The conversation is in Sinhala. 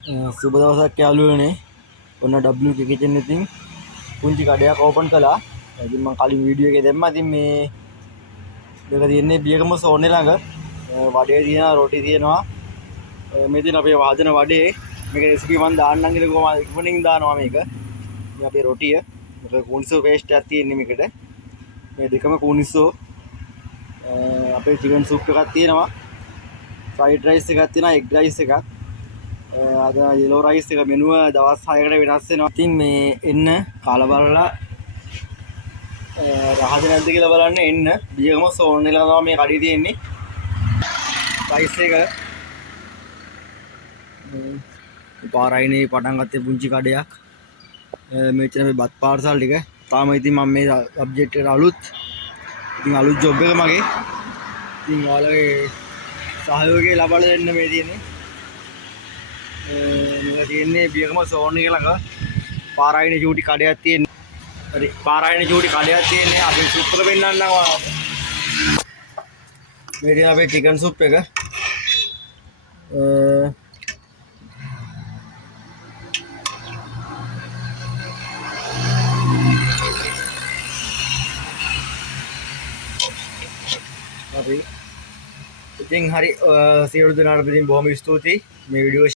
සුබ දවසක් යාළුවනේ. ඔන්න WK කිචන් ඉතින් පුංචි කඩයක් ඕපන් කළා. ඉතින් මම කලින් වීඩියෝ එකේ දැම්මා. ඉතින් මේක තියෙන්නේ බියගම සෝනේ ළඟ. වඩේ තියෙනවා, රොටි තියෙනවා. මේ තියෙන අපේ වාදන වඩේ. මේක රෙසිපි මම දාන්නම් කියලා කොහොමද ඉක්මනින් දානවා මේක. මේ අපේ රොටිය. මේක කුනිසෝ පේස්ට් එකක් තියෙන්නේ මේකට. මේ දෙකම කුනිසෝ. අපේ චිකන් සූප් එකක් තියෙනවා. ෆ්‍රයිඩ් රයිස් එකක් තියෙනවා, එග් රයිස් එකක්. අද යෙලෝ රයිස් එක මෙනුව දවස් 6කට වෙනස් වෙනවා. ඉතින් මේ එන්න කාලා බලලා රහද නැද්ද කියලා බලන්න එන්න. බියගම සෝන් එක තමයි මේ කඩේ තියෙන්නේ. රයිස් එක පාරයිනේ පටන් ගත්තේ පුංචි කඩයක්. මෙච්චර මේ බත් පාර්සල් ටික. තාම ඉතින් මම මේ සබ්ජෙක්ට් එකට අලුත්. ඉතින් අලුත් ජොබ් එක මගේ. ඉතින් ඔයාලගේ සහයෝගය ලබා දෙන්න මේ තියෙන්නේ. මේක තියෙන්නේ බියගම සෝන් එක ළඟ පාරායිනේ චූටි කඩයක් තියෙන්නේ. හරි පාරායිනේ චූටි කඩයක් තියෙන්නේ. අපි සුප් එක පෙන්නන්නම් ඔයාලට. මේ තියෙන අපේ චිකන් සුප් එක. හරි. ඉතින් හරි සියලු දෙනාට බොහොම ස්තුතියි මේ වීඩියෝ